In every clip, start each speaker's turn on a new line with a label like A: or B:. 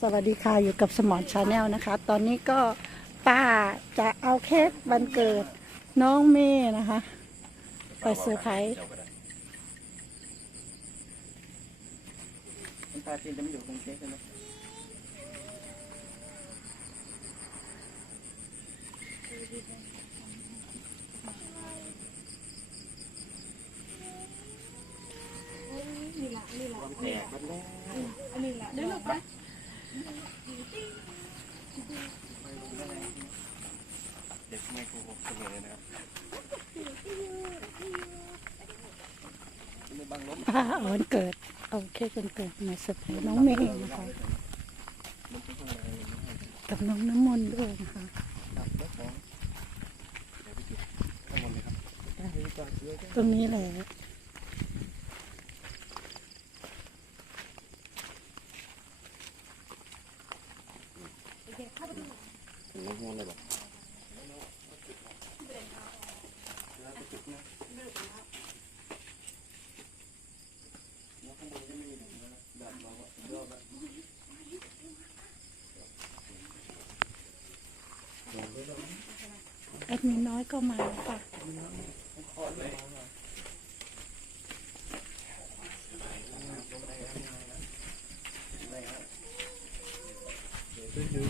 A: สวัสดีค่ะอยู่กับสมอนชาแนลนะคะ ตอนนี้ก็ป้าจะเอาเค้กวันเกิดน้องเมย์นะคะ ไปเซอร์ไพรส์น้ำตาจีนจะไม่อยู่ตรงเค้กใช่ไหม เด็กไม่โกหกเสมอนะครับไม่บังลบป้าเอาวันเกิด เอาเค้กวันเกิดมาเซอร์ไพรส์น้องเมย์นะคะมันเป็นข้างในกับน้องน้ำมนต์ด้วยนะคะดับแล้วของเดี๋ยวไปเก็บข้างบนเลยครับได้ดีกว่าเยอะตรงนี้แหละ ถึงไม่ห้วนเลยบอก แอด มินน้อยก็มาค่ะ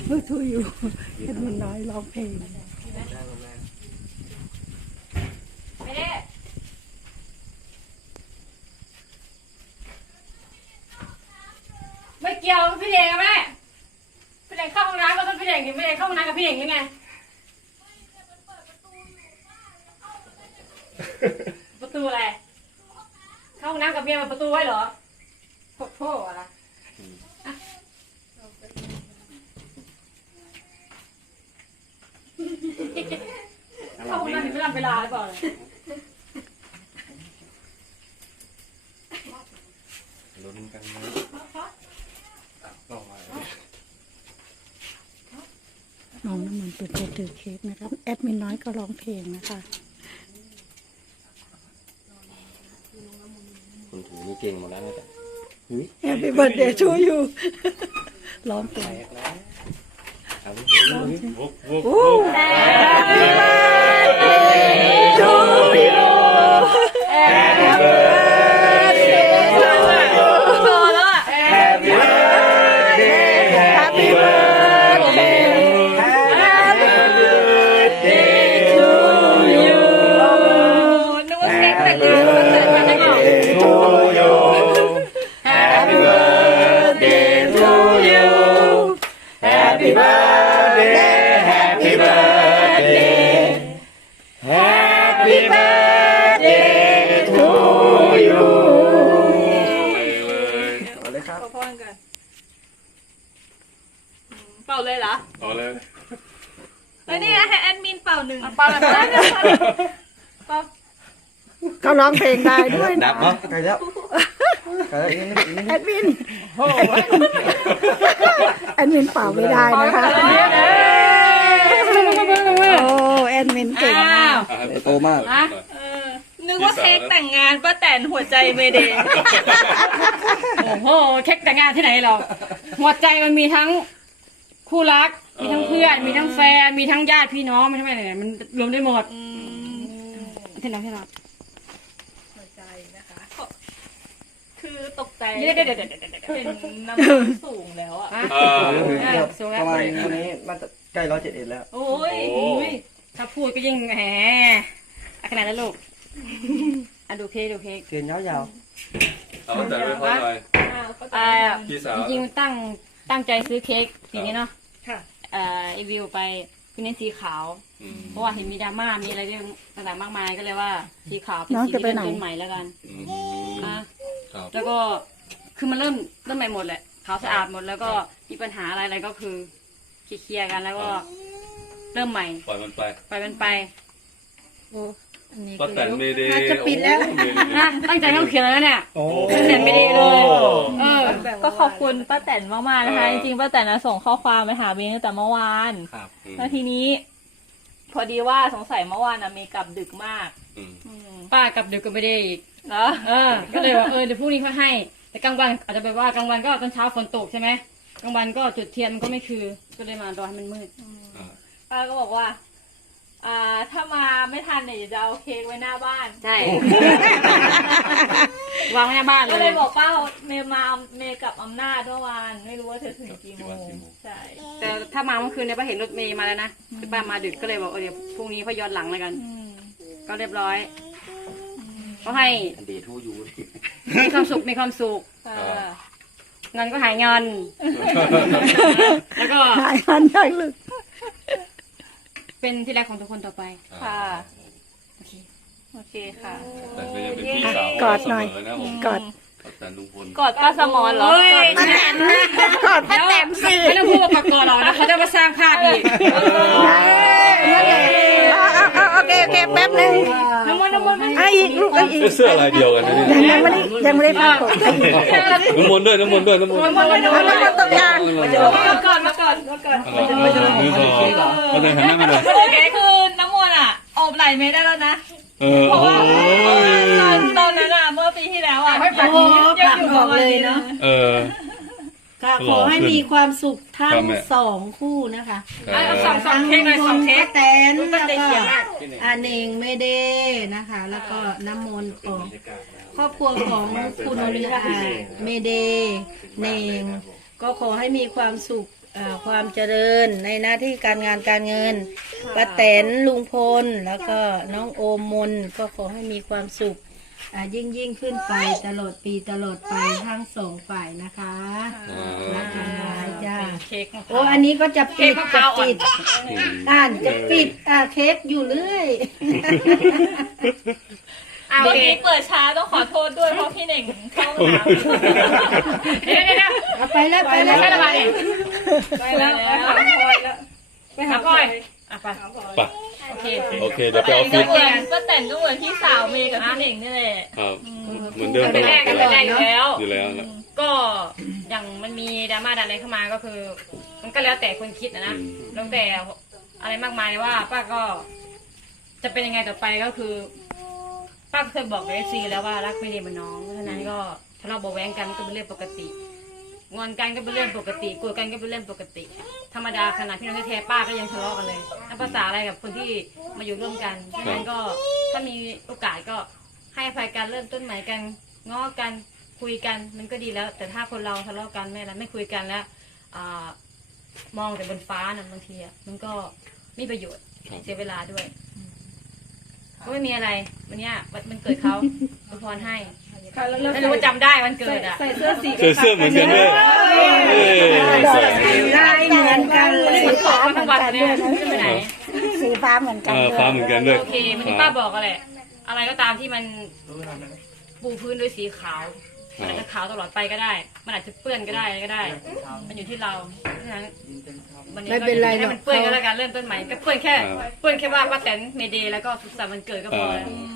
A: เฮ้ยทูอยู่แอดมินน้อยร้องเพลง
B: ไม่เกี่ยวพี่เด็กอะแม่พี่เด็กเข้าห้องน้ำก็ต้องพี่เด็กดิพี่เด็กเข้าห้องน้ำกับพี่เด็กหรือไงประตูอะไร เข้าห้องน้ำกับเมียมาประตูไว้เหรอโคตรโถ่อะไรอะเข้าห้องน้ำถึงไม่รับเวลาหรือเปล่าเนี่ยลุ้นกัน
A: นะอะต้องมาน้องน้ำมันต์เปิดใจถือเค้กนะครับ แอดมินน้อยก็ร้องเพลงนะคะ คุณถือนี่ เก่งหมดแล้วนะจ๊ะเฮ้ย Happy birthday to you ร้องเพลแตงกแล้วเอาดิร้องเพลงวุกวุกโอ้ Happy birthday
B: อดมินเป่าหนึ่งเป่าเลยเป่า
A: เป่าเขาร้องเพลงได้ด้วยดันะบเนาะไกลแล้วไกลแล้วอีกนิดอีกนิดแอดมินแอดมินเป่าไม่ได้นะคะโอ้แอดมินเก่งมากโตมากฮ
B: ะนึกว่าเค้กแต่งงานป้าแตนหัวใจเมเดย์โอ้โหเค้กแต่งงานที่ไหนเราหัวใจมันมีทั้งคู่รัก มีทั้งเพื่อน มีทั้งแฟน มีทั้งญาติพี่น้องไม่ใช่ไหมเนี่ยมันรวมได้หมดที่ไหนที่ไหนคือตกใจเดี๋ยวเดี๋ยวเดี๋ยวเดี๋ยวเดี๋ยวเดี๋ยวเห็นน้ำมันสูงแล้วอะ อะ เออ
C: ประมาณวันนี้มันจะใกล้ร้อยเจ็ดเอ็ดแล้ว
B: โอ้ยโอ้ อุ้ยถ้าพูดก็ยิ่งแหมขนาดนั้นลูกอะดูเค้กดูเค้ก
C: เทียนยาวเอาแต่
B: ไม่พอหน่อยอ้าวก็อ่า พี่สาวจริงๆมันตั้งตั้งใจซื้อเค้กสีนี้เนาะค่ะ เอ่อรีวิวไปพี่เน้นสีขาว อืมเพราะว่าเห็นมีดราม่ามีอะไรเรื่องต่างๆมากมายก็เลยว่าสีขาวเป็นน้องสีจะที่ไปเริ่มไหนต้นใหม่แล้วกันอืมอะครับแล้วก็คือมันเริ่มเริ่มใหม่หมดแหละขาวสะอาดหมดแล้วก็มีปัญหาอะไรอะไรก็คือเคลียร์ๆกันแล้วก็เริ่มใหม่ปล่อยมันไปไปมันไป
D: อันนี้ ป้าแตนเมเดย์น่า
A: จะปิดแล้วโอ้เมเดย์
B: นะตั้งใจต้องเขียนแล้วเนี่ยๆโอ้ป้าแตนไม่ดีเลย เออ ก็ขอบคุณป้าแตนมากๆนะคะ จริงๆป้าแตนนะส่งข้อความไปหาเบนตั้งแต่เมื่อวาน ครับอืมแล้วทีนี้ พอดีว่าสงสัยเมื่อวานนะมีกลับดึกมากอืมอืมป้ากลับดึกก็ไม่ได้อีก แล้วเออ ก็เลยว่าเออเดี๋ยวพรุ่งนี้เขาให้ แต่กลางวันอาจจะแบบว่ากลางวันก็ตอนเช้าฝนตกใช่ไหมกลางวันก็จุดเทียนมันก็ไม่คือ ก็เลยมารอให้มันมืด อ่า ป้าก็บอกว่า อ่าถ้ามาไม่ทันเนี่ยเดี๋ยวจะเอาเค้กไว้หน้าบ้าน ใช่ วางไว้หน้าบ้านก็เลเลยย บอกป้าเมย์มาเมย์กับอำนาจเมื่อวานไม่รู้ว่าเธอถึงกี่โมงใช่ แต่ถ้ามาเมื่อคืนเนี่ยป้าเห็นรถเมย์มาแล้วนะคือป้ามาดึกก็เลยบอกเออเดี๋ยวพรุ่งนี้พ่อย้อนหลังแล้วกัน อืมก็เรียบร้อยก็ให้เดทูยูมีความสุขมีความสุขค่ะเงินก็หายเงิน แล้วก็ หายหันได้เลย เป็นที่รักของทุกคนต่อไป ค่ะ โอเค โอเคค่ะ
D: แต่ก็ยังเป็นพี่สาว
A: กอดหน่อย เสมนะผมกอด
B: แต่ลุงพลกอดป้าสมอนเหรอโอ้ย กอดแต
A: นนะกอดป้าแตนส
B: ิไม่ต้องพูดว่าปากกอดหรอกนะเขาจะมาสร้างภาพอีกเอาเอา น้ำมันน้ำมัน
A: อะอีกลูกอะอีก
D: เสื้อลายเดียวกันนะเนี่ย
A: ยังยังไม่ได้ยังไม่ได้พักผมอะ
D: อีกน้ำมนต์ด้วยน้ำมนต์ด้วยน้ำมนต์น้
A: ำมันน้ำเอามันแล้วก็ต้องยางมาก่อนมาก่อนมาก่อน
B: ไม่ใช่มือพอมาเลยหันหน้ามาเลยโอเคคือน้ำมนต์อะออบไหลเมย์ได้แล้วนะเออเพราะโอ้ว่ายตอนตอนนั้นอะเมื่อปีที่แล้วอะไม่ปัดนี้ยังอยู่กับเลยเ
A: นาะเออ ค่ะขอให้มีความสุขทั้ครังบแม่สองคู่นะคะ
B: เอาสองสองเค้กหน่อยสองเค้ก
A: แตนตั้แล้วงใจก็เขียนมาก อาเนงเมเดนะคะ แล้วก็น้ำมนต์ของครอบครัวของคุณอริยาเมเดเนง ก็ขอให้มีความสุขอ่าความเจริญในหน้าที่การงานการเงินป้าแตนลุงพล แล้วก็น้องโอมมนก็ขอให้มีความสุขอ่า ยิ่งยิ่งขึ้นไปตลอดปีตลอดไปทั้งสองฝ่ายนะคะรักกันหลายจ้าเค้กมะพโอ้ร้าวอันนี้ก็จะเค้ปิกดมะพจะร้าวอ่อนปิดอ่านจะปิดอ่าเค้กอยู่เรื่อย
B: เอาเมื่อเค้กี้กเปิดช้าต้องขอโทษด้วยเพราะพี่เน่งเข้าห้องน้ำ
A: เดี๋ยวเดี๋ยวเดี๋ยวเอาไปแล้วไปไม่แล้วใช่ระบายเองไปแล
B: ้วไปหาพลอยแล้วไปหาพ่อยอะไป
D: ไป โอเคโอเคเดี๋ยวไปออฟฟิ
B: ก็ศเหมือนป้าแต่นก็เหมือนพี่สาวเมย์กับพี่เน่งนี่แหละ
D: ครับเหมือนเดิมเป็นแรกกันเป็นแรกอยู่แล
B: ้วอยู่แล้วนะก็อย่างมันมีดราม่าดันอะไรเข้ามาก็คือ มันก็แล้วแต่คนคิดนะนะอืมแล้วแต่อะไรมากมายเลยว่า ป้าก็ จะเป็นยังไงต่อไปก็คือ ป้าเคยบอกกับเอซีแล้วว่ารักไม่ได้เหมือนน้องเพราะฉะนั้นก็ทะเลาะเบาะแว้งกันก็เป็นเรื่องปกติ งอนกันก็เป็นเรื่องปกติโกรธกันก็เป็นเรื่องปกติ ธรรมดาขนาดพี่น้องแท้ๆป้าก็ยังทะเลาะกันเลยนับภาษาอะไรกับคนที่มาอยู่ร่วมกันเพราะฉะนั้นก็ถ้ามีโอกาสก็ให้อภัยกันเริ่มต้นใหม่กันง้อกันคุยกันมันก็ดีแล้ว แต่ถ้าคนเราทะเลาะกันไม่แล้วไม่คุยกันแล้วอ่ามองแต่บนฟ้านะบางทีอะมันก็ไม่ประโยชน์ครับเสียเวลาด้วย ก็ไม่มีอะไร วันเนี้ยวันมันเกิดเขาอวยพรให้ ไม่รู้ว่าจำได้วันเกิดอะใ
A: ส่เสื้อสีเ
D: สื้อเสื้อเหมือนกันด้วยเอ้ยสวยลายเหมือน
A: กันเลยฝนตกมาทั้งวันเนี่ยไม่ได้ไปไหนสีฟ้าเหมือนกันเอ
D: อด้วฟ้ายเหมือนกันด้วยโอ
B: เคมันที่ป้าบอกก็แหละ อะไรก็ตามที่มันปูพื้นด้วยสีขาวมันอาจจะขาวตลอดไปก็ได้ มันอาจจะเปื้อนก็ได้อะไรก็ได้ มันอยู่ที่เราเพราะฉะนั้นวันนี้ไม่ก็เป็นไรหรให้อกมันเปื้อนก็แล้วกันเริ่มต้นใหม่ก็เปื้อนแค่ เปื้อนแค่ว่าป้าแตนเมเดย์แล้วก็สุขสันต์วันเกิดก็พอแล้วอืมอืม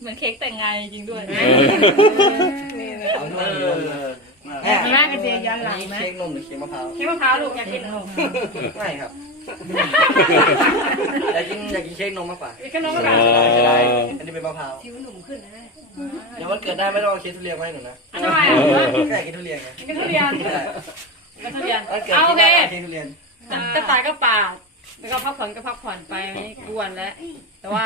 B: เหมือนเค้กแต่งงานจริงๆด้วยเออแม่เห็นไหมเป็นเสียย้อนหลังไหม
C: เค้กนมหรือเค้กมะพร้าวเ
B: ค้กมะพร้าวลูกอยากกินนม
C: ไม่ครับอยากกินอยากกินเค้กนมมากกว่า
B: ขนมมะพร้าวจะไ
C: ด้อันนี้เป็นมะพร้าวผิวหนุ่มขึ้นนะเดี๋ยววันเกิดได้ไม่ต้องเอาเค้กทุเรียนมาให้หนูนะทำไมอะแค่กินทุเรียนไง
B: กินทุเรียนใช่กินทุเรียน
C: วันเกิดเอากิโอนเคได้เค้กทุเรียน
B: จะตายก็ปาดแล้วก็พักผ่อนก็พักผ่อนไปไม่กวนแล้วแต่ว่า